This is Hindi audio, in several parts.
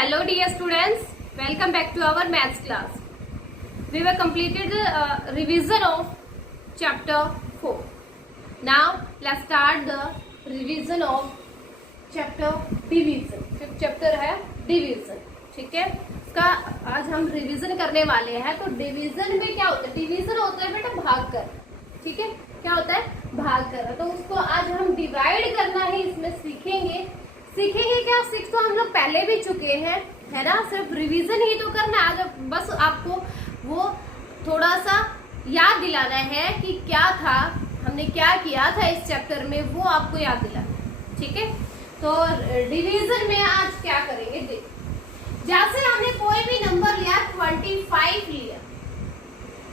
Hello dear students, welcome back to our maths class. We were completed the revision of chapter 4. Now let's start the revision of chapter division. Chapter है डिवीजन, ठीक है। इसका आज हम रिवीजन करने वाले हैं। तो डिवीजन में क्या होता है? डिवीजन होता है बेटा भाग कर, ठीक है। क्या होता है? भाग कर। तो उसको आज हम डिवाइड करना है, इसमें सीखेंगे क्या? सीख तो हम लोग पहले भी चुके हैं, है ना। सिर्फ रिवीजन ही तो करना है आज। बस आपको वो थोड़ा सा याद दिलाना है कि क्या था, हमने क्या किया था इस चैप्टर में, वो आपको याद दिलाना है, ठीक है। तो डिवीजन में आज क्या करेंगे, देखो। जैसे हमने कोई भी नंबर लिया, 25 लिया,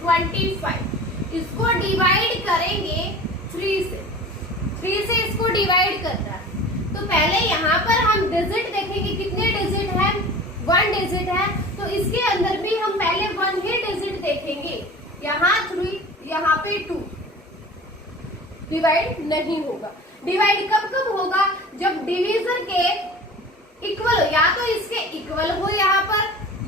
25 इसको डिवाइड करेंगे 3 से इसको डिवाइड करना है। तो पहले यहाँ पर हम डिजिट देखेंगे, कितने डिजिट है? 1 डिजिट है। तो इसके अंदर भी हम पहले 1 ही डिजिट देखेंगे। यहाँ 3, यहाँ पे 2, डिवाइड नहीं होगा। डिवाइड कब कब होगा? जब डिवीजन के इक्वल हो, या तो इसके इक्वल हो यहाँ पर,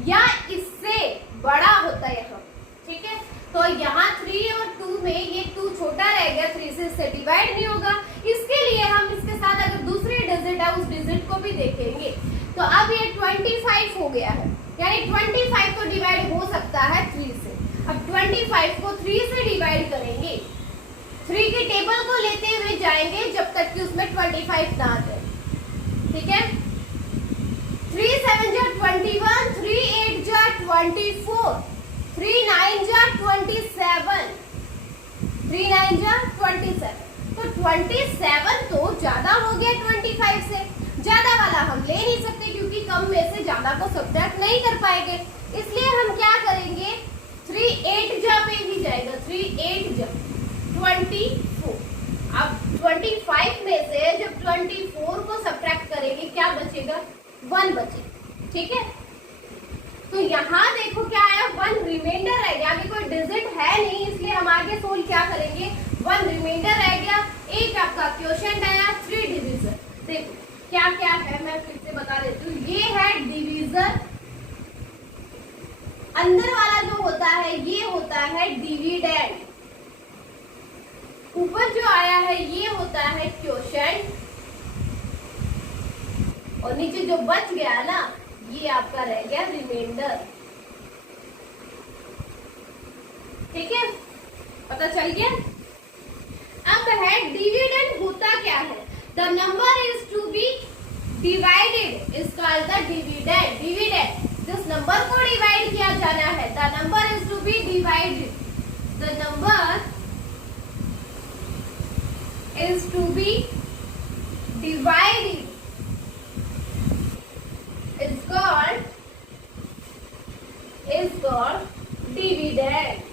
या इससे बड़ा होता है यहाँ, ठीक है। तो यहाँ 3 और 2 में ये 2 छोटा रह गया, 3 से इससे डिवाइड नहीं होगा। इसके लिए हम इसके साथ अगर दूसरी डिजिट है, उस डिजिट को भी देखेंगे। तो अब ये 25 हो गया है, यानी 25 तो डिवाइड हो सकता है 3 से। अब 25 को 3 से डिवाइड करेंगे, 3 के टेबल को लेते हुए जाएंगे जब तक कि उसमें 25 ना आ जाए, ठीक है। 3 7 जा 21, 3 8 जा 24, 3 9 जा 27, 3 9 जा 27। तो 27 तो ज्यादा हो गया 25 से। ज्यादा वाला हम ले नहीं सकते क्योंकि कम में से ज्यादा को सब्ट्रैक्ट नहीं कर पाएंगे। इसलिए हम क्या करेंगे, 3 8 जा पे ही जाएगा, 3 8 जा 24। अब 25 में से जब 24 को सब्ट्रैक्ट करेंगे, क्या बचेगा? 1 बचेगा, ठीक है। तो यहाँ देखो क्या है, 1 रिमाइंडर रह गया। आगे कोई डिजिट है नहीं, इसलिए हम आगे सोल्व क्या करेंगे, 1 रिमाइंडर रह गया। एक आपका क्वेश्चन आया 3 डिवीजन। देखो क्या क्या है, मैं फिर से बता देती हूँ। ये है डिवीजन, अंदर वाला जो होता है ये होता है डिविडेंड, ऊपर जो आया है ये होता है क्वोशंट, और नीचे जो बच गया ना, ये आपका रह गया रिमाइंडर, ठीक है। पता चल गया? अब है डिविडेंड होता क्या है? The number is to be divided is called the dividend. Dividend जिस नंबर को डिवाइड किया जाना है, the number is to be divided, the number is to be divided is called dividend।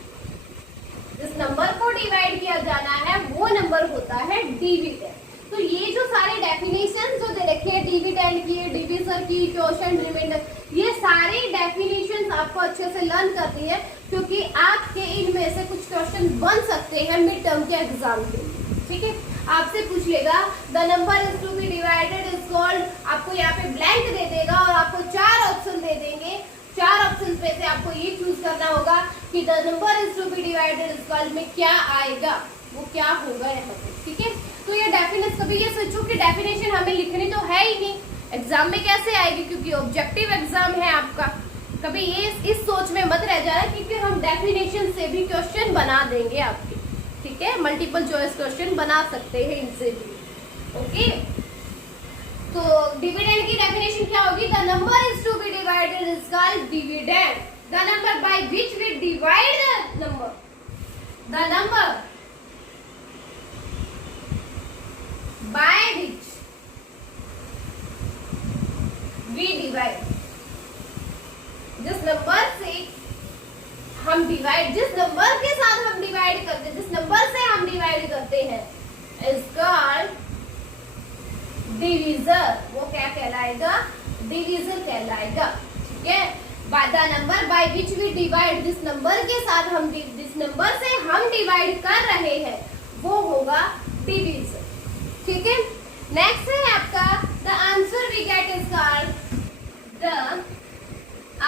जिस नंबर को डिवाइड किया जाना है वो नंबर होता है डिविडेंड। तो ये जो सारे डेफिनेशन जो दे रखे हैं डिविडेंड की, डिविजन की, क्वोशंट, रिमाइंडर, ये सारी डेफिनेशन आपको अच्छे से लर्न करनी है, क्योंकि आपके इनमें से कुछ क्वेश्चन बन सकते हैं मिड टर्म के एग्जाम के लिए, ठीक है। आपसे पूछ लेगा the number is to be divided is called, आपको यहाँ पे ब्लैंक दे देगा और आपको 4 ऑप्शन दे देंगे। 4 ऑप्शन में से आपको ये चूज करना होगा कि the number is to be divided is called में क्या आएगा, वो क्या होगा यहाँ पे, ठीक है। तो ये डेफिनेशन, कभी ये सोचो कि डेफिनेशन हमें लिखनी तो है ही नहीं, एग्जाम में कैसे आएगी, क्योंकि ऑब्जेक्टिव एग्जाम है आपका। कभी ये इस सोच में मत रह जाना क्योंकि हम डेफिनेशन से भी क्वेश्चन बना देंगे आपके, ठीक है। मल्टीपल चॉइस क्वेश्चन बना सकते हैं इनसे भी, ओके। तो डिविडेंड की डेफिनेशन क्या होगी? The number is to be divided is called dividend. The number by which we divide the number, the number by which we divide, जिस नंबर से हम डिवाइड, जिस नंबर के साथ हम डिवाइड करते हैं, जिस नंबर से हम डिवाइड करते हैं, इज कॉल्ड डिवीजर। वो क्या कहलाएगा? डिवीजर कहलाएगा, ठीक है। By the number by which we divide, जिस नंबर के साथ हम, जिस नंबर से हम डिवाइड कर रहे हैं वो होगा डिवीजर, ठीक है। नेक्स्ट है आपका the answer we get is called the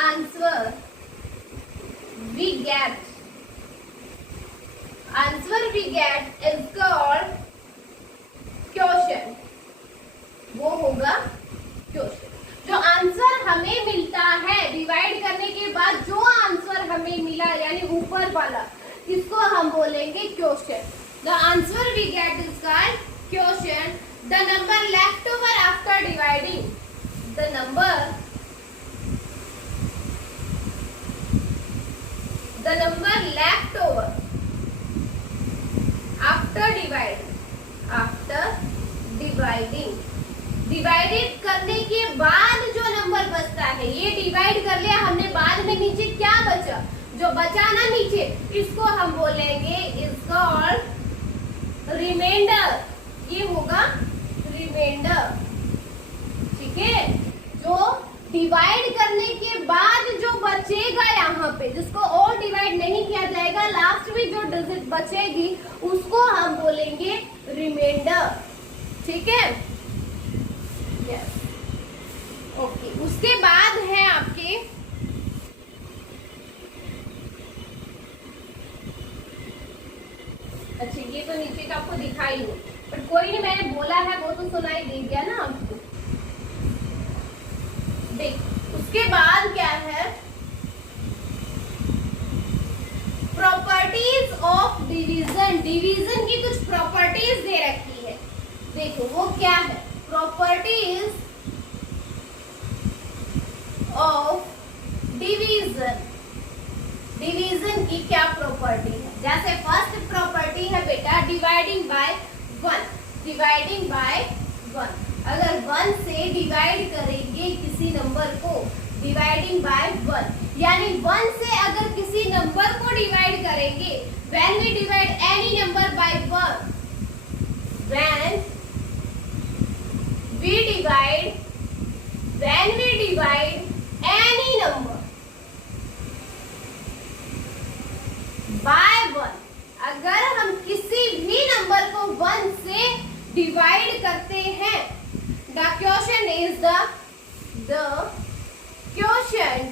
answer we get is called quotient. वो होगा क्वेश्चन। जो आंसर हमें मिलता है डिवाइड करने के बाद, जो आंसर हमें मिला यानी ऊपर वाला, इसको हम बोलेंगे quotient. The answer we get is called quotient. The number left over after dividing, the number left over after dividing, divided करने के बाद जो नंबर बचता है, ये डिवाइड कर लिया हमने, बाद में नीचे क्या बचा, जो बचा ना नीचे, इसको हम बोलेंगे इज कॉल्ड रिमाइंडर। ये होगा रिमाइंडर। ठीक है, जो डिवाइड करने के बाद जो बचेगा यहाँ पे, जिसको और डिवाइड नहीं किया जाएगा, लास्ट में जो डिजिट बचेगी उसको हम बोलेंगे रिमाइंडर। ठीक है, यस, ओके। उसके बाद है आपके अच्छा, ये तो नीचे का आपको दिखाई नहीं, पर कोई नहीं, मैंने बोला है वो तो सुनाई दे दिया ना आपको। देख, उसके बाद क्या है, प्रॉपर्टीज ऑफ डिवीजन। डिवीजन की कुछ प्रॉपर्टीज दे रखी है, देखो वो क्या है। प्रॉपर्टीज ऑफ डिवीजन, डिवीजन की क्या प्रॉपर्टी है। जैसे फर्स्ट प्रॉपर्टी है बेटा dividing by one. Dividing by one, अगर 1 से डिवाइड करेंगे किसी नंबर को, डिवाइडिंग बाय 1, यानी 1 से अगर किसी नंबर को डिवाइड करेंगे, when we divide any number by 1, when we divide any number by 1, अगर हम किसी भी नंबर को 1 से डिवाइड करते हैं, the quotient is the quotient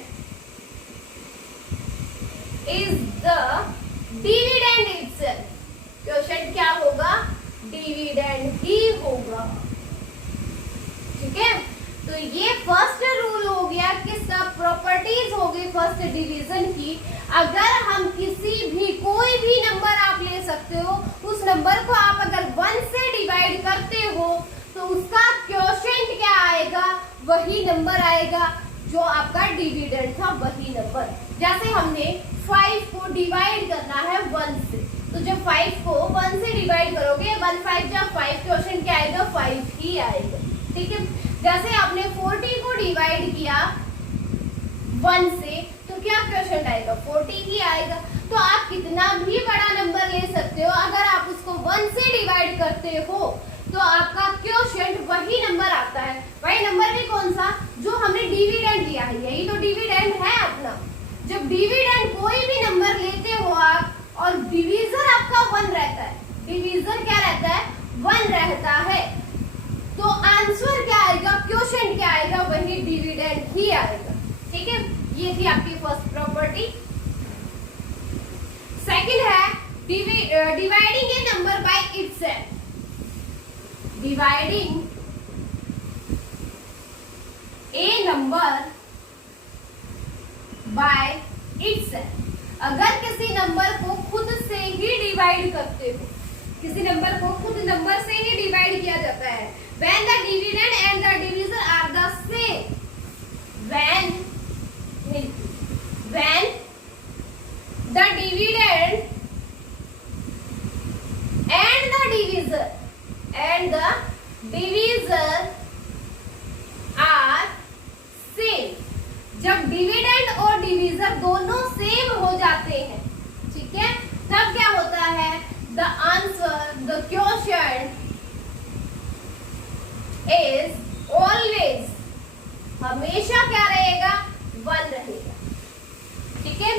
is the dividend itself। Question क्या होगा, डिविडेंड ही होगा। ठीक है, तो ये फर्स्ट रूल हो गया कि सब प्रॉपर्टीज हो गई फर्स्ट डिवीजन की। अगर हम किसी भी कोई भी नंबर आप ले सकते हो, उस नंबर को आप अगर 1 से डिवाइड करते हो तो उसका क्वोशिएंट क्या आएगा, वही नंबर आएगा जो आपका डिविडेंड था, वही नंबर। जैसे हमने 5 को डिवाइड करना है 1 से, तो जब 5 को 1 से डिवाइड करोगे, 1 5 जब 5, क्वोशिएंट क्या आएगा, 5 ही आएगा। ठीक है, जैसे आपने 40 को डिवाइड किया 1 से, तो क्या क्वोशिएंट आएगा, 40 ही आएगा। तो आप कितना भी बड़ा नंबर ले सकते हो, अगर आप उसको 1 से डिवाइड करते हो तो आपका क्वोशिएंट वही नंबर आता है। वही नंबर भी कौन सा, जो हमने डिविडेंड दिया है, यही तो डिविडेंड है अपना। जब डिविडेंड कोई भी नंबर लेते हो आप और डिवीजन आपका 1 रहता है, डिवीजन क्या रहता है, 1 रहता है, तो आंसर क्या आएगा, क्वोशिएंट क्या आएगा, वही डिविडेंड ही आएगा। ठीक है, ये थी आपकी फर्स्ट प्रॉपर्टी। सेकंड है dividing A number by itself. Dividing A number by itself, अगर किसी नंबर को खुद से ही डिवाइड करते हो, किसी नंबर को खुद नंबर से ही डिवाइड किया जाता है, when the dividend and the divisor are the same, when the dividend and the divisor are same, जब डिविडेंड और डिवीजर दोनों सेम हो जाते हैं, ठीक है, तब क्या होता है, the answer, the quotient is always, हमेशा क्या रहेगा, 1 रहेगा। ठीक है,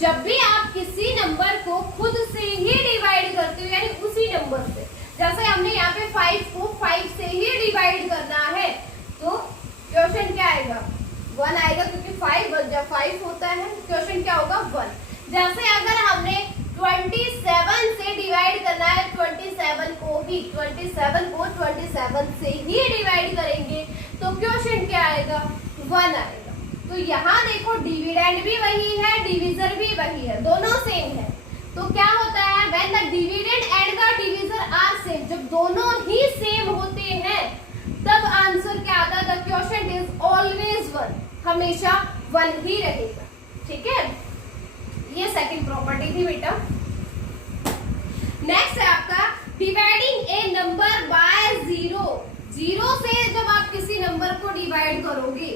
जब भी आप किसी नंबर को खुद से ही डिवाइड करते हो, यानी उसी नंबर से, जैसे हमने यहाँ पे 5 को 5 से ही डिवाइड करना है, तो क्वोशिएंट क्या आएगा, 1 आएगा, क्योंकि 5 जब 5 होता है क्वेश्चन क्या होगा 1। जैसे अगर हमने 27 से डिवाइड करना है, 27 को 27 से ही डिवाइड करेंगे तो क्वेश्चन क्या आएगा 1 आएगा। तो यहाँ देखो डिविडेंड भी वही है, डिविजर भी वही है, दोनों सेम है। तो क्या होता है when the dividend and the divisor are same, जब दोनों ही सेम होते हैं तब आंसर क्या आता है, द क्वोशिएंट इज ऑलवेज 1, हमेशा 1 ही रहेगा। ठीक है, ये सेकंड प्रॉपर्टी थी बेटा। नेक्स्ट है आपका डिवाइडिंग ए नंबर बाय 0। 0 से जब आप किसी नंबर को डिवाइड करोगे,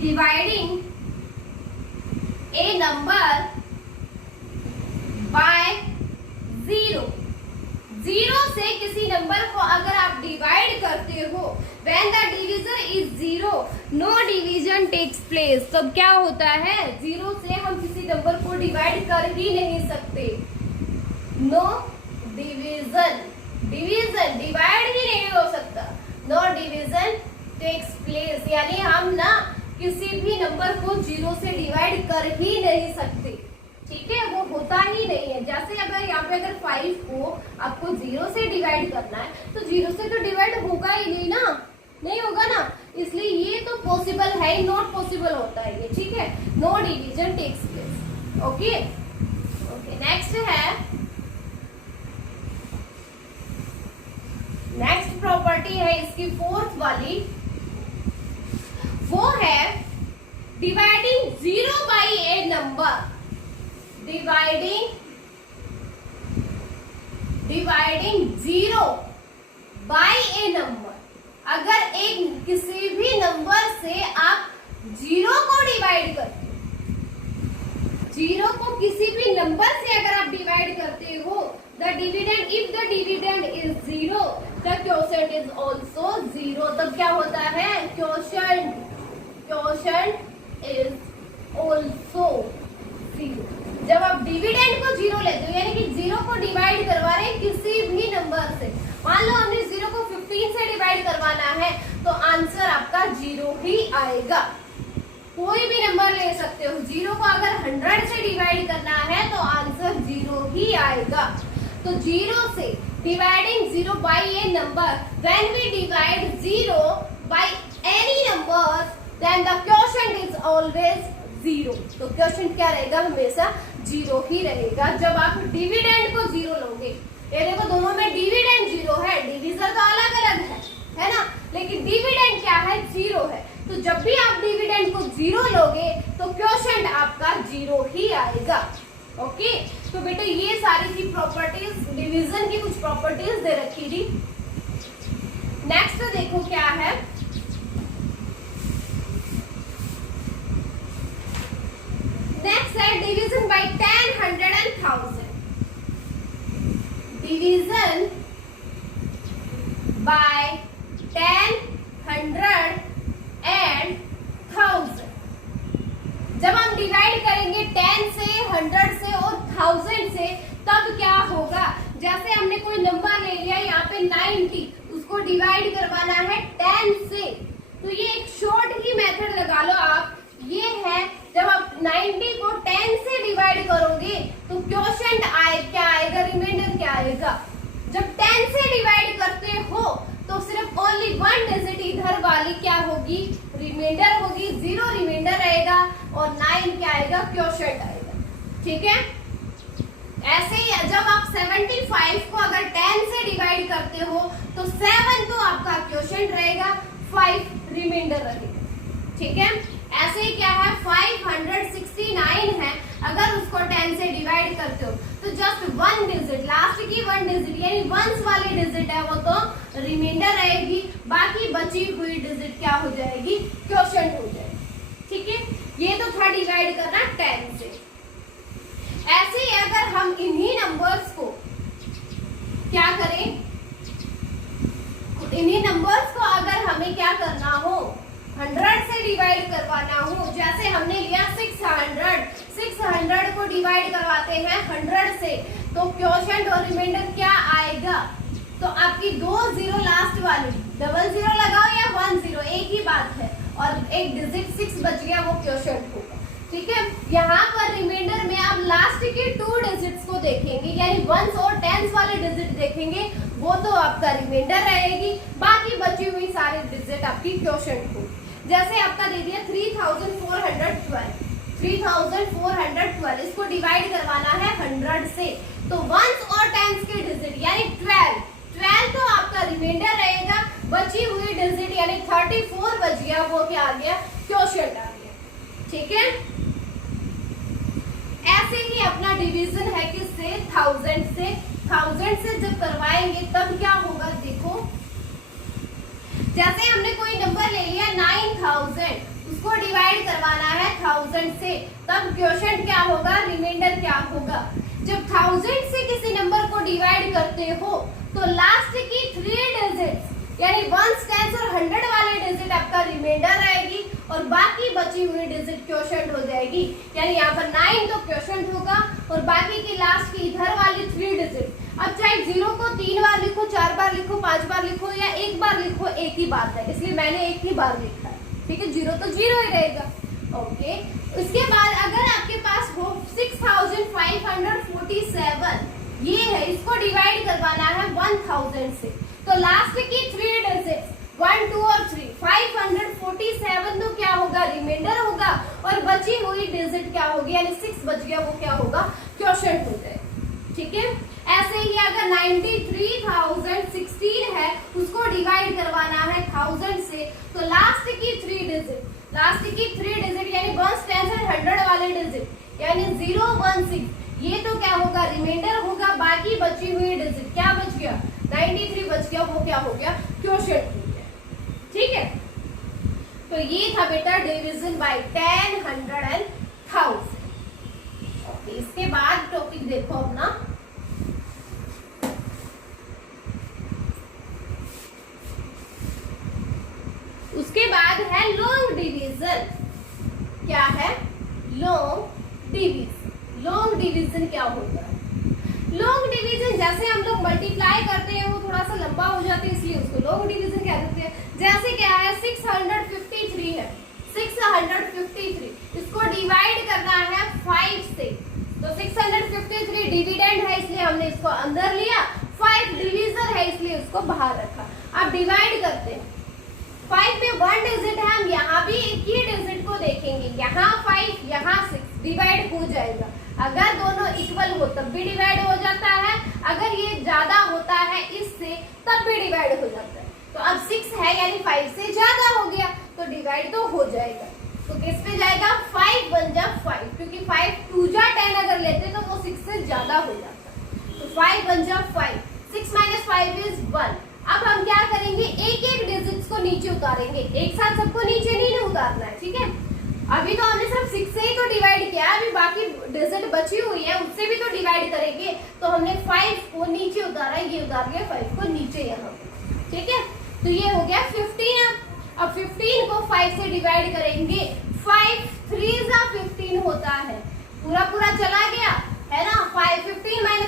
डिवाइडिंग ए नंबर बाय 0, 0 से किसी नंबर को अगर आप डिवाइड करते हो, when the divisor is 0 no division takes place, तब क्या होता है 0 से हम किसी नंबर को डिवाइड कर ही नहीं सकते, नो डिवीजन, डिवीजन डिवाइड ही नहीं हो सकता, नो डिवीजन टेक्स प्लेस, यानी हम ना किसी भी नंबर को 0 से डिवाइड कर ही नहीं सकते। ठीक है, वो होता ही नहीं है। जैसे अगर यहाँ पे अगर 5 को आपको 0 से डिवाइड करना है तो 0 से तो डिवाइड होगा ही नहीं ना, नहीं होगा ना, इसलिए ये तो पॉसिबल है ही, नॉट पॉसिबल होता है ये। ठीक है, no division takes place. Okay okay, next है, नेक्स्ट प्रॉपर्टी है इसकी फोर्थ वाली, वो है dividing 0 by a number, dividing 0 by a number. अगर एक किसी भी नंबर से आप 0 को डिवाइड करते हो, 0 को किसी भी नंबर से अगर आप डिवाइड करते हो, the dividend, if the dividend is 0 the quotient is also 0, तब क्या होता है क्वोशिएंट इज आल्सो 0। जब आप डिविडेंड को 0 लेते हो, यानी कि 0 को डिवाइड करवा रहे हैं किसी भी नंबर से, मान लो हमने 0 को 15 से डिवाइड करवाना है तो आंसर आपका 0 ही आएगा। कोई भी नंबर ले सकते हो, 0 को अगर 100 से डिवाइड करना है तो आंसर 0 ही आएगा। तो 0 से dividing 0 by a number, when we divide 0 by any number then the quotient is always 0। तो क्वोशिएंट क्या रहेगा, हमेशा 0 ही रहेगा। जब आप डिविडेंड को 0 लोगे, ये देखो दोनों में डिविडेंड 0 है, डिविजर तो अलग अलग है ना, लेकिन डिविडेंड क्या है 0 है। तो जब भी आप डिविडेंड को 0 लोगे तो क्वोशिएंट आपका 0 ही आएगा। ओके, तो बेटा ये सारी थी प्रॉपर्टीज, डिवीजन की कुछ प्रॉपर्टीज दे रखी थी। नेक्स्ट देखो क्या है, नेक्स्ट है division bye 10, 100 and 1000। Division bye 10, 100 and 1000। जब हम डिवाइड करेंगे 10 से, 100 से और 1000 से, तब क्या होगा, जैसे हमने कोई नंबर ले लिया यहाँ पे 90, उसको डिवाइड करवाना है 10 से, तो ये एक शॉर्ट ही मेथड लगा लो आप, ये है जब आप 90 को 10 से डिवाइड करोगे तो क्वोशिएंट क्या आएगा, रिमाइंडर क्या आएगा। जब 10 से डिवाइड करते हो तो सिर्फ ओनली 1 डिजिट इधर वाली क्या होगी, रिमाइंडर होगी, 0 रिमाइंडर रहेगा और 9 क्या आएगा, क्वोशिएंट आएगा। ठीक है, ऐसे ही जब आप 75 को अगर 10 से डिवाइड करते हो तो 7 तो आपका क्वोशिएंट रहेगा, 5 रिमाइंडर रहेगा। ठीक है, ऐसे ही क्या है 569 है, अगर उसको 10 से डिवाइड करते हो तो जस्ट 1 डिजिट, लास्ट की 1 डिजिट यानी वंस वाली डिजिट है वो तो रिमाइंडर रहेगी, बाकी बची हुई डिजिट क्या हो जाएगी, क्वोशिएंट हो जाएगी। ठीक है, ये तो था डिवाइड करना 10 से। ऐसे ही अगर हम इन्हीं नंबर्स को क्या करें, इन्हीं नंबर्स को अगर हमें क्या करना हो, 100 से डिवाइड करवाना हो, जैसे हमने लिया 600 को डिवाइड करवाते हैं 100 से, तो क्वोशिएंट और रिमाइंडर क्या आएगा, तो आपकी 2 0 लास्ट वाली, 00 लगाओ या 10 एक ही बात है, और एक डिजिट 6 बच गया, वो क्वोशंट होगा। ठीक है, यहाँ पर रिमाइंडर में आप लास्ट के 2 डिजिट्स को देखेंगे, यानी वंस और टेंस वाले डिजिट देखेंगे, वो तो आपका रिमाइंडर रहेगी, बाकी बची हुई सारी डिजिट आपकी क्वोशंट होगी। जैसे आपका दे दिया 3412, 3412, इसको डिवाइड करवाना है 100 से, तो वंस और टेंस के डिजिट यानी 12 तो आपका रिमाइंडर रहेगा, बची हुई डिजिट यानी 34 बच गया, वो क्या आ गया, क्वोशंट आ गया। ठीक है, ऐसे ही अपना डिवीजन है किससे, 1000 से जब करवाएंगे तब क्या होगा, देखो जैसे हमने कोई नंबर ले लिया 9000, उसको डिवाइड करवाना है 1000 से, तब क्वोशंट क्या होगा, रिमाइंडर क्या होगा। जब 1000 से किसी नंबर को डिवाइड करते हो तो लास्ट की 3 डिजिट्स यानी 1s, 10s और 100 वाले डिजिट आपका रिमाइंडर रहेगी और बाकी बची हुई डिजिट क्वोशंट हो जाएगी। यानी यहाँ पर 9 तो क्वोशंट होगा और बाकी की लास्ट की इधर वाली 3 डिजिट, अब चाहे 0 को 3 बार लिखो, 4 बार लिखो, 5 बार लिखो या 1 बार लिखो, एक ही बात है, इसलिए मैंने एक ही बार लिखा है। ठीक है, 0 तो 0 ही रहेगा। ओके, उसके बाद अगर आपके पास हो 6547, ये है, इसको डिवाइड करवाना है 1000 से, तो लास्ट की 3 डिजिट्स 1, 2 और 3, 547 तो क्या होगा, रिमाइंडर होगा और बची हुई डिजिट क्या होगी, यानी 6 बच गया, वो क्या होगा, क्वोशंट हो जाएगा। ठीक है, ऐसे ही अगर 93,016 है, उसको डिवाइड करवाना है 1000 से, तो लास्ट की 3 डिजिट यानी 1s, 10s और 100 वाले डिजिट यानी 0, 1, 6, ये तो क्या होगा, रिमाइंडर होगा, बाकी बची हुई डिजिट क्या बच गया, 93 बच गया, वो क्या हो गया, क्वोशंट हो गया। ठीक है, तो ये था बेटा डिवीजन बाय 10, 100 एंड 1000। ओके, इसके बाद टॉपिक देखो अपना, उसके बाद है लॉन्ग डिवीजन। क्या है, लॉन्ग डिवीजन। लॉन्ग डिवीजन क्या होता है, लॉन्ग डिवीजन जैसे हम लोग मल्टीप्लाई करते हैं वो थोड़ा सा लंबा हो जाता है, इसलिए उसको लॉन्ग डिवीजन कह देते हैं। जैसे क्या है, 653 है, 653, इसको डिवाइड करना है 5 से, तो 653 डिविडेंड है इसलिए हमने इसको अंदर लिया, 5 डिवीजर है इसलिए उसको बाहर रखा। अब डिवाइड करते हैं, 5 में 1 डिजिट है, हम यहाँ भी एक ही डिजिट को देखेंगे, यहाँ 5, यहाँ 6, डिवाइड हो जाएगा। अगर दोनों इक्वल हो तब भी डिवाइड हो जाता है, अगर ये ज्यादा होता है इससे तब भी डिवाइड हो जाता है। तो अब 6 है यानी 5 से ज्यादा हो गया, तो डिवाइड तो हो जाएगा। तो किस पे जाएगा, 5 1 जा 5, क्योंकि 5 2 जा 10 अगर लेते तो वो 6 से ज्यादा हो जाता। तो 5 1 जा 5, 6 - 5 इज 1। अब हम क्या करेंगे, एक एक डिजिट्स को नीचे उतारेंगे, एक साथ सबको नीचे नहीं उतारना है। ठीक है, अभी तो हमने सिर्फ 6 से ही तो डिवाइड किया, अभी बाकी डिजिट बची हुई है उससे भी तो डिवाइड करेंगे। तो हमने 5 को नीचे उतारा, ये उतार लिया 5 को नीचे यहाँ पे। ठीक है, तो ये हो गया 15। अब 15 को 5 से डिवाइड करेंगे, 5 3 जा 15 होता है, पूरा पूरा चला गया है ना, 15 -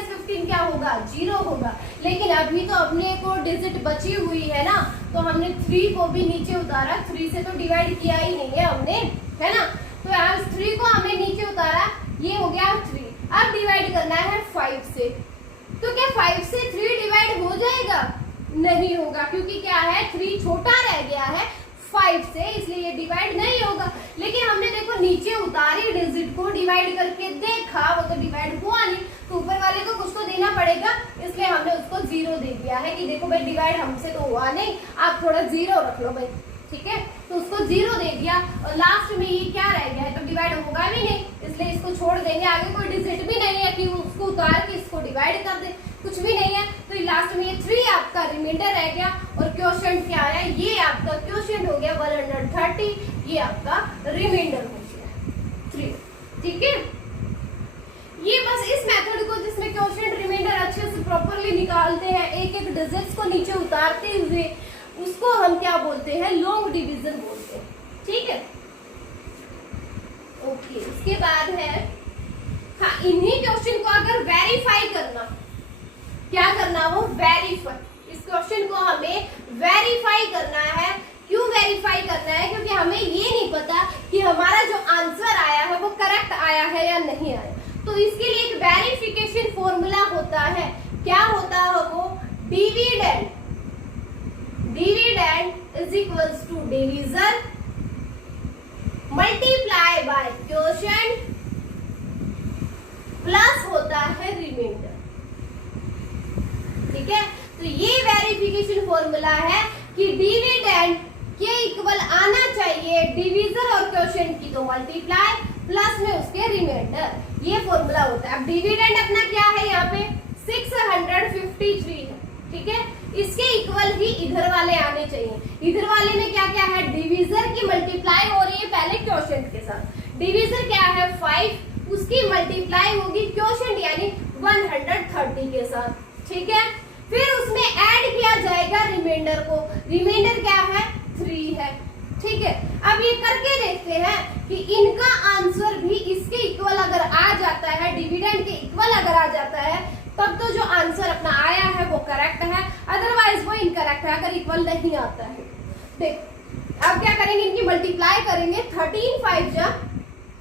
15 क्या होगा, 0 होगा। लेकिन अभी तो अपने को डिजिट बची हुई है ना, तो हमने 3 को भी नीचे उतारा, 3 से तो डिवाइड किया ही नहीं है हमने, है ना, तो यहाँ 3 को हमने नीचे उतारा, ये हो गया 3। अब डिवाइड करना है 5 से, तो क्या 5 से 3 डिवाइड हो जाएगा, नहीं होगा, क्योंकि क्या है 3 छोटा रह गया है 5 से, इसलिए ये डिवाइड नहीं होगा। लेकिन हमने देखो नीचे उतारी डिजिट को, डिवाइड करके देखा, वो तो डिवाइड हुआ नहीं, तो ऊपर वाले को कुछ तो देना पड़ेगा, इसलिए हमने उसको 0 दे दिया है कि देखो भाई डिवाइड हमसे तो हुआ नहीं, आप थोड़ा 0 रख लो भाई। ठीक है, तो उसको 0 दे दिया और लास्ट में ये क्या रह गया है, तो डिवाइड होगा भी नहीं, इसलिए इसको छोड़ देंगे। आगे कोई डिजिट भी नहीं है कि उसको उतार के इसको डिवाइड कर दे, कुछ भी नहीं है, तो लास्ट में ये 3 आपका रिमाइंडर रह गया और क्वोशंट क्या आया, ये आपका क्वोशंट हो गया 130, ये आपका रिमाइंडर हो गया 3। ठीक है, ये बस इस मेथड को जिसमें क्वोशंट रिमाइंडर अच्छे से प्रॉपरली निकालते हैं, एक एक डिजिट्स को नीचे उतारते हुए, उसको हम क्या बोलते हैं, लॉन्ग डिवीजन बोलते हैं। ठीक है, ओके, उसके बाद है, हाँ, इन्हीं क्वेश्चन को अगर वेरीफाई करना, क्या करना, वो वेरीफाई, इस क्वेश्चन को हमें वेरीफाई करना है। क्यों वेरीफाई करना है, क्योंकि हमें ये नहीं पता कि हमारा जो आंसर आया है वो करेक्ट आया है या नहीं आया। तो इसके लिए एक वेरिफिकेशन फॉर्मूला होता है। क्या होता है वो? Dividend. Dividend is equals to division multiply by quotient plus होता है रिमाइंडर। ठीक है, तो ये वेरिफिकेशन फॉर्मूला है कि डिविडेंड के इक्वल आना चाहिए डिवीजन और क्वोशिएंट की तो मल्टीप्लाई प्लस में उसके रिमाइंडर, ये फॉर्मूला होता है। अब डिविडेंड अपना क्या है, यहाँ पे 653 है। ठीक है, इसके इक्वल ही इधर वाले आने चाहिए। इधर वाले में क्या क्या है? डिवीजन की मल्टीप्लाई हो रही है पहले क्वोशिएंट के साथ। डिवीजन क्या है? 5, उसकी मल्टीप्लाई होगी क्वोशिएंट यानी 130 के साथ। ठीक है, फिर उसमें ऐड किया जाएगा रिमाइंडर को। रिमाइंडर क्या है? 3 है। ठीक है, अब ये करके देखते हैं कि इनका आंसर भी इसके इक्वल अगर आ जाता है, डिविडेंड के इक्वल अगर आ जाता है, तब तो जो आंसर अपना आया है वो करेक्ट है, अदरवाइज वो इनकरेक्ट है अगर इक्वल नहीं आता है। देख अब क्या करेंगे, इनकी मल्टीप्लाई करेंगे। 13 5 जा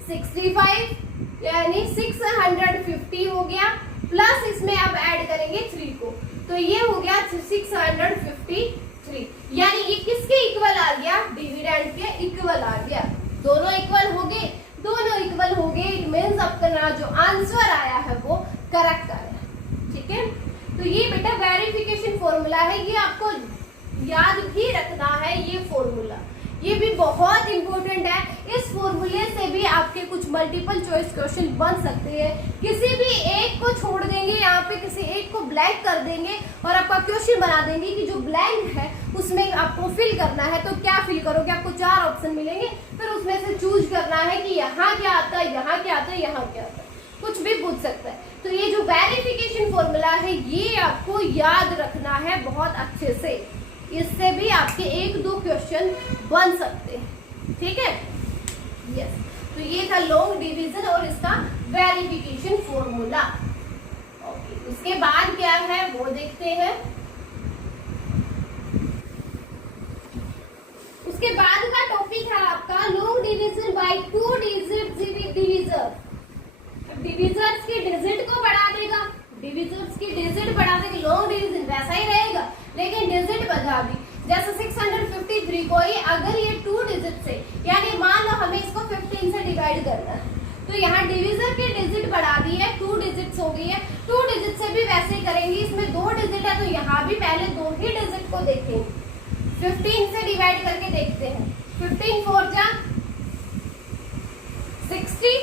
65 यानी 650 हो गया, प्लस इसमें अब ऐड करेंगे 3 को, तो ये हो गया 653, यानी ये किसके इक्वल आ गया? डिविडेंड के इक्वल आ गया। दोनों इक्वल हो गए, दोनों इक्वल हो गए, इट मींस अपना जो आंसर आया है वो करेक्ट आया। ठीक है, तो ये बेटा वेरिफिकेशन फॉर्मूला है, ये आपको याद भी रखना है। ये फॉर्मूला ये भी बहुत इंपॉर्टेंट है। इस फॉर्मूले से भी आपके कुछ मल्टीपल चॉइस क्वेश्चन बन सकते हैं। किसी भी एक को छोड़ देंगे, यहाँ पे किसी एक को ब्लैंक कर देंगे और आपका क्वेश्चन बना देंगे कि जो ब्लैंक है उसमें आपको फिल करना है। तो क्या फिल करोगे? आपको 4 ऑप्शन मिलेंगे, फिर उसमें से चूज करना है कि यहाँ क्या आता है, यहाँ क्या आता है, यहाँ क्या आता है, कुछ भी पूछ सकता है। तो ये जो वेरिफिकेशन फॉर्मूला है ये आपको याद रखना है बहुत अच्छे से, इससे भी आपके 1-2 क्वेश्चन बन सकते हैं। ठीक है, यस। तो ये था लॉन्ग डिवीजन और इसका वेरिफिकेशन फॉर्मूला। ओके, उसके बाद क्या है वो देखते हैं। उसके बाद का टॉपिक है आपका long division by 2 digit divisor. Divisors की डिजिट को बढ़ा देगा, डिवीजर्स की डिजिट बढ़ा देगा। लॉन्ग डिवीजन वैसा ही रहेगा लेकिन डिजिट बढ़ा दी। जैसे 653 को ही अगर ये 2 डिजिट से, यानी मान लो हमें इसको 15 से डिवाइड करना है, तो यहाँ डिवीजर की डिजिट बढ़ा दी है, 2 डिजिट्स हो गई है। 2 डिजिट से भी वैसे ही करेंगे, इसमें 2 डिजिट है तो यहाँ भी पहले 2 ही डिजिट को देखेंगे। 15 से डिवाइड करके देखते हैं। 15 4 जा 60,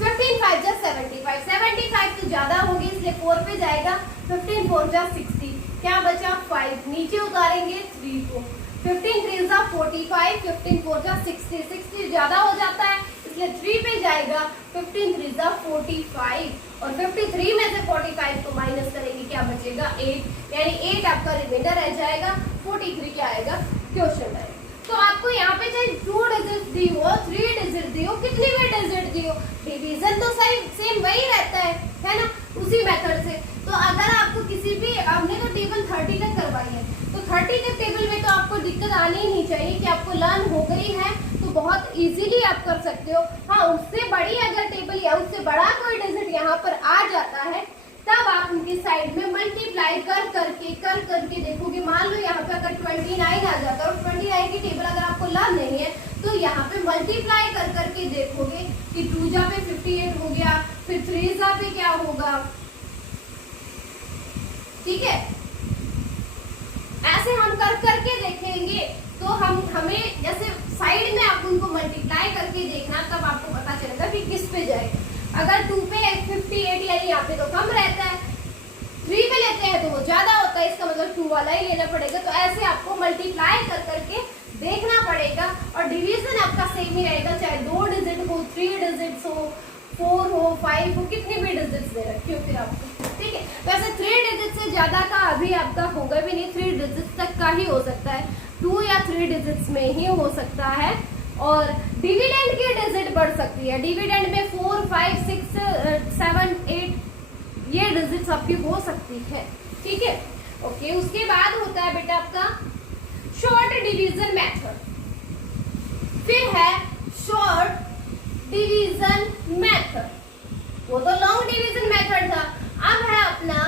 15 5 जा 75, 75 तो ज्यादा होगी इसलिए 4 पे जाएगा। 15 4 जा 60, क्या बचा 5, नीचे उतारेंगे 3 को। 15 3 जा 45, 15 4 जा 60, 60 ज्यादा हो जाता है इसलिए 3 पे जाएगा। 15 3 जा 45 और 53 में से 45 को माइनस करेंगे, क्या बचेगा 8, यानी 8 आपका रिमाइंडर रह जाएगा। 43 क्या आएगा? क्वेश्चन आएगा। तो आपको यहाँ पे चाहे 2 डिजिट दी हो, 3 डिजिट दी हो, कितनी भी डिजिट दी हो, डिवीजन तो सही सेम वही रहता है ना, उसी मेथड से। तो अगर आपको किसी भी, हमने तो टेबल 30 तक करवाई है, तो 30 तक टेबल में तो आपको दिक्कत आनी ही नहीं चाहिए कि आपको लर्न हो गई है तो बहुत इजीली आप कर सकते हो। हाँ, उससे बड़ी अगर टेबल या उससे बड़ा कोई डिजिट यहाँ पर आ जाता है तब आप उनकी साइड में मल्टीप्लाई कर करके देखोगे। मान लो यहाँ पे अगर 29 आ जाता है और 29 की टेबल अगर आपको लर्न नहीं है तो यहाँ पे मल्टीप्लाई कर करके देखोगे कि 2 जा पे 58 हो गया, फिर 3 जा पे क्या होगा। ठीक है, ऐसे हम कर करके देखेंगे तो हमें जैसे साइड में आप उनको मल्टीप्लाई करके देखना, तब आपको पता चलेगा कि किस पे जाएगा। अगर 2 पे 58 यानी यहाँ पे तो कम रहता है, 3 पे लेते हैं तो वो ज्यादा होता है, इसका मतलब 2 वाला ही लेना पड़ेगा। तो ऐसे आपको मल्टीप्लाई कर करके देखना पड़ेगा और डिवीजन आपका सेम ही रहेगा, चाहे 2 डिजिट हो, 3 डिजिट्स हो, 4 हो, 5 हो, कितनी भी डिजिट्स दे रखी हो फिर आपको। ठीक है, वैसे 3 डिजिट से ज्यादा का अभी आपका होगा भी नहीं, 3 डिजिट्स तक का ही हो सकता है, 2 या 3 डिजिट्स में ही हो सकता है। और डिविडेंड की डिजिट बढ़ सकती है, डिविडेंड में 4 5 6 7 8 ये डिजिट्स आपकी हो सकती है। ठीक है, ओके। उसके बाद होता है बेटा आपका शॉर्ट डिवीजन मेथड, फिर है शॉर्ट डिवीजन मेथड, वो तो लॉन्ग डिवीजन मेथड था। अब है अपना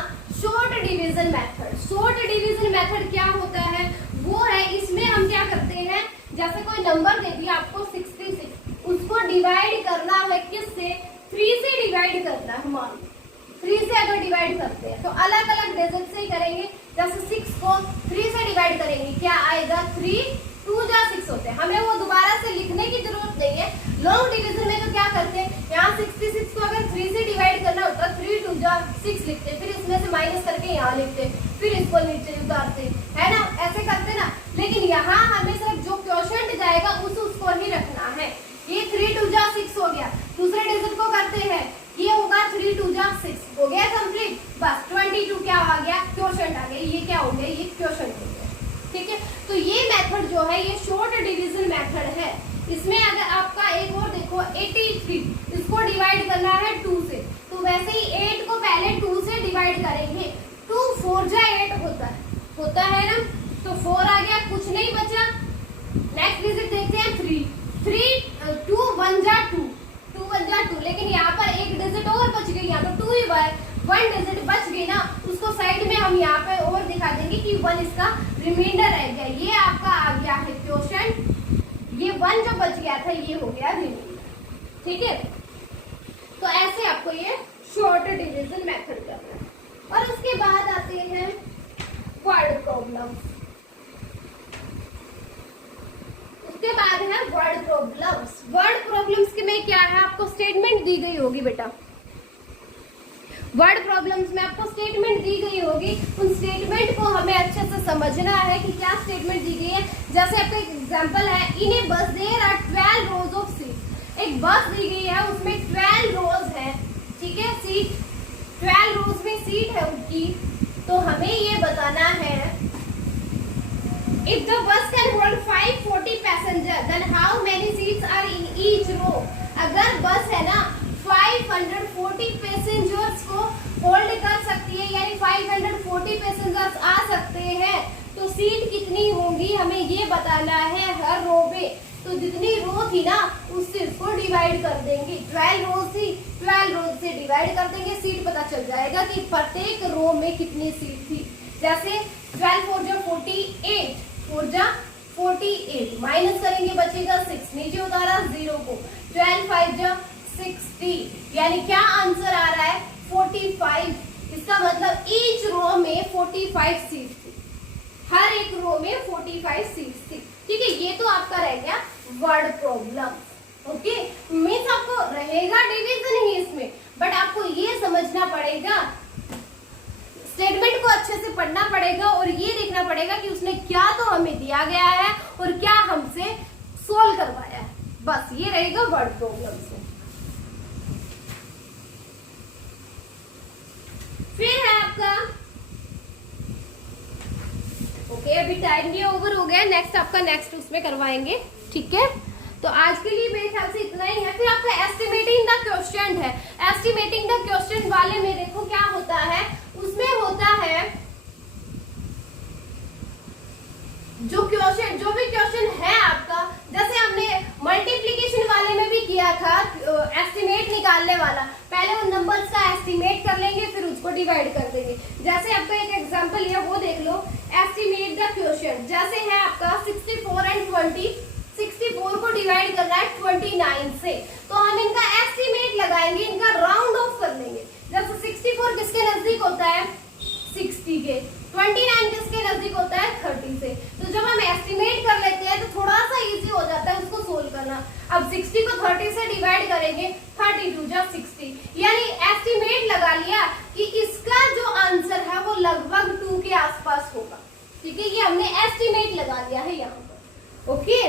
short division method. Short division method क्या होता है, वो है इसमें हम क्या करते हैं, जैसे कोई नंबर दे दिया आपको 66, उसको डिवाइड करना है किससे, 3 से डिवाइड करना है। मान 3 से अगर डिवाइड करते हैं तो अलग अलग डिजिट से ही करेंगे। जैसे 6 को 3 से डिवाइड करेंगे, क्या आएगा, 3 2 जा 6 होते हैं। हमें वो दोबारा से लिखने की जरूरत नहीं है। लॉन्ग डिवीजन में तो क्या करते हैं, यहाँ 66 को अगर 3 से डिवाइड करना होता है, 3 2 जा 6 लिखते हैं, फिर इसमें से माइनस करके यहाँ लिखते हैं, फिर इसको नीचे उतारते हैं, है ना, ऐसे करते ना। लेकिन यहाँ हमें सिर्फ जो क्वोशंट जाएगा उसको ही रखना है। ये 3 2 जा 6 हो गया। दूसरे डिजिट को करते हैं, ये होगा 3 2 जा 6 हो गया कंप्लीट। बस 22 क्या आ गया, क्वोशंट आ गया। ये क्या हो गया, ये क्वोशंट हो गया। ठीक है, तो ये मेथड जो है ये शॉर्ट डिवीजन मेथड है। इसमें अगर आपका एक और देखो 83, इसको डिवाइड करना है 2 से, तो वैसे ही 8 को पहले 2 से डिवाइड करेंगे। 2 4 जा 8 होता है ना, तो 4 आ गया, कुछ नहीं बचा। नेक्स्ट डिजिट देखते हैं 3 2 1 जा 2 2, लेकिन यहाँ पर एक डिजिट और बच गई, यहाँ तो 2 ही है, 1 डिजिट बच गई ना, उसको साइड में हम यहाँ पे और दिखा देंगे कि 1 इसका रिमाइंडर रह गया। ये आपका आ गया है क्वोशंट, ये 1 जो बच गया था ये हो गया रिमाइंडर। ठीक है, तो ऐसे आपको ये शॉर्ट डिवीजन मेथड करना है। और उसके बाद आते हैं वर्ड प्रॉब्लम्स। उसके बाद है वर्ड प्रॉब्लम्स। वर्ड प्रॉब्लम्स के में क्या है, आपको स्टेटमेंट दी गई होगी बेटा। वर्ड प्रॉब्लम्स में आपको स्टेटमेंट दी गई होगी, उन स्टेटमेंट को हमें अच्छे से समझना है कि क्या स्टेटमेंट दी गई है। जैसे आपका एग्जांपल है, in a bus there are 12 rows of seat. एक बस दी गई है, उसमें 12 रोज है, ठीक है, सीट 12 रोज में सीट है उनकी। तो हमें ये बताना है, if the bus can hold 540 passengers, then how many seats are in each row? अगर बस है ना 540 पैसेंजर्स को होल्ड कर सकती है, यानी 540 पैसेंजर्स आ सकते हैं, तो सीट कितनी होंगी हमें ये बताना है हर रो में। तो जितनी रो थी ना उससे इसको डिवाइड कर देंगे। 12 रो थी, 12 रो से डिवाइड कर देंगे, सीट पता चल जाएगा कि प्रत्येक रो में कितनी सीट थी। जैसे 12 4 जा 48, 4 जा 48, माइनस करेंगे बचेगा 6, नीचे उतारा 0 को, 12 5 जा 60, यानी क्या आंसर आ रहा है 45। इसका मतलब ईच रो में 45 सीट थी, हर एक रो में 45 सीट थी। ठीक है, ये तो आपका रह गया वर्ड प्रॉब्लम। ओके, मीन्स आपको रहेगा डिवीजन ही इसमें, बट आपको ये समझना पड़ेगा, स्टेटमेंट को अच्छे से पढ़ना पड़ेगा और ये देखना पड़ेगा कि उसने क्या तो हमें दिया गया है और क्या हमसे सोल्व करवाया है। बस ये रहेगा वर्ड प्रॉब्लम में। फिर है आपका ओके, अभी टाइम ये ओवर हो गया, नेक्स्ट आपका नेक्स्ट उसमें करवाएंगे। ठीक है, तो आज के लिए मेरे ख्याल से इतना ही है। फिर आपका एस्टिमेटिंग द क्वेश्चन है। एस्टिमेटिंग द क्वेश्चन वाले में देखो क्या होता है, उसमें होता है जो भी क्वेश्चन है आपका, जैसे हमने मल्टीप्लिकेशन वाले में भी किया था एस्टिमेट निकालने वाला, पहले उन नंबर्स का एस्टिमेट कर लेंगे फिर उसको डिवाइड कर देंगे। जैसे आपका एक एग्जांपल है वो देख लो, एस्टिमेट द क्वेश्चन। जैसे है आपका 64 एंड 20, 64 को डिवाइड करना है 29 से, तो हम इनका एस्टिमेट लगाएंगे, इनका राउंड ऑफ कर लेंगे। जैसे 64 किसके नजदीक होता है 60 के, 29 किसके नजदीक होता है 30 से। तो जब हम एस्टिमेट कर लेते हैं तो थोड़ा सा इजी हो जाता है उसको सोल्व करना। अब 60 को 30 से डिवाइड करेंगे, 32 जा 60, यानी एस्टिमेट लगा लिया कि इसका जो आंसर है वो लगभग 2 के आसपास होगा। ठीक है, ये हमने एस्टिमेट लगा लिया है यहाँ पर। Okay,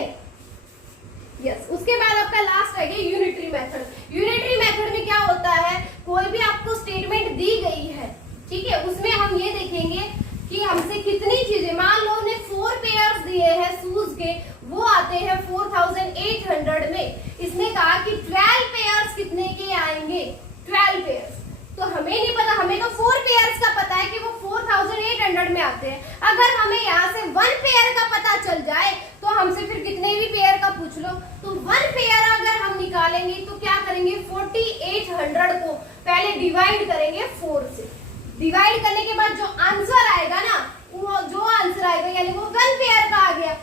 yes. उसके बाद आपका लास्ट है यूनिटरी मेथड। यूनिटरी मेथड में क्या होता है, कोई भी आपको स्टेटमेंट दी गई है, ठीक है, उसमें हम ये देखेंगे कि हमसे कितनी चीजें, मान लो उन्हें 4 पेयर्स दिए हैं शूज के, वो आते हैं 4800 में। इसने कहा कि 12 पेयर्स कितने के आएंगे, 12 पेयर्स। तो हमें नहीं पता, हमें तो 4 पेयर्स का पता है कि वो 4800 में आते हैं। अगर हमें यहाँ से 1 पेयर का पता चल जाए तो हमसे फिर कितने भी पेयर का पूछ लो, तो 1 पेयर अगर हम निकालेंगे तो क्या करेंगे, 4800 को पहले डिवाइड करेंगे 4 से। डिवाइड करने के बाद जो आंसर आएगा ना, वो जो आंसर आएगा यानी वो 1 पेयर का आ गया,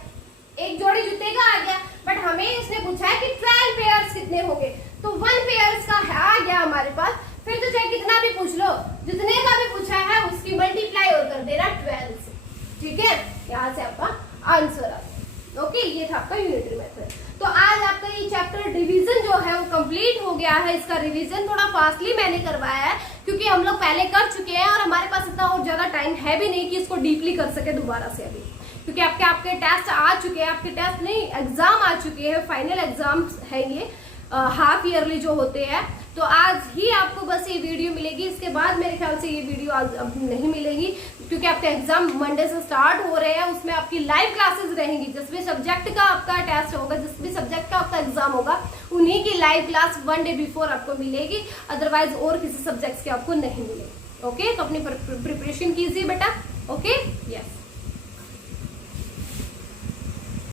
एक जोड़ी जूते का आ गया। बट हमें इसने पूछा है कि 12 पेयर्स कितने होंगे, तो 1 पेयर्स का है आ गया हमारे पास। फिर तो चाहे कितना भी पूछ लो, जितने का भी पूछा है उसकी मल्टीप्लाई और कर देना 12 से, ठीक है। यहाँ से आपका आंसर आ गया। ओके, ये था आपका यूनिटरी मेथड। तो आज आपका ये चैप्टर डिवीजन जो है वो कंप्लीट हो गया है। इसका रिवीजन थोड़ा फास्टली मैंने करवाया है क्योंकि हम लोग पहले कर चुके हैं और हमारे पास इतना और ज्यादा टाइम है भी नहीं कि इसको डीपली कर सके दोबारा से अभी, क्योंकि आपके टेस्ट आ चुके हैं, आपके टेस्ट नहीं एग्जाम आ चुके हैं, फाइनल एग्जाम्स है ये हाफ ईयरली जो होते हैं। तो आज ही आपको बस ये वीडियो मिलेगी, इसके बाद मेरे ख्याल से ये वीडियो आज अब नहीं मिलेगी क्योंकि आपके एग्जाम मंडे से स्टार्ट हो रहे हैं। उसमें आपकी लाइव क्लासेस रहेंगी, जिस भी सब्जेक्ट का आपका टेस्ट होगा, जिस भी सब्जेक्ट का आपका एग्जाम होगा, उन्हीं की लाइव क्लास 1 डे बिफोर आपको मिलेगी, अदरवाइज और किसी सब्जेक्ट्स के आपको नहीं मिलेगी। ओके, तो अपनी प्रिपरेशन कीजिए बेटा। Okay, yes.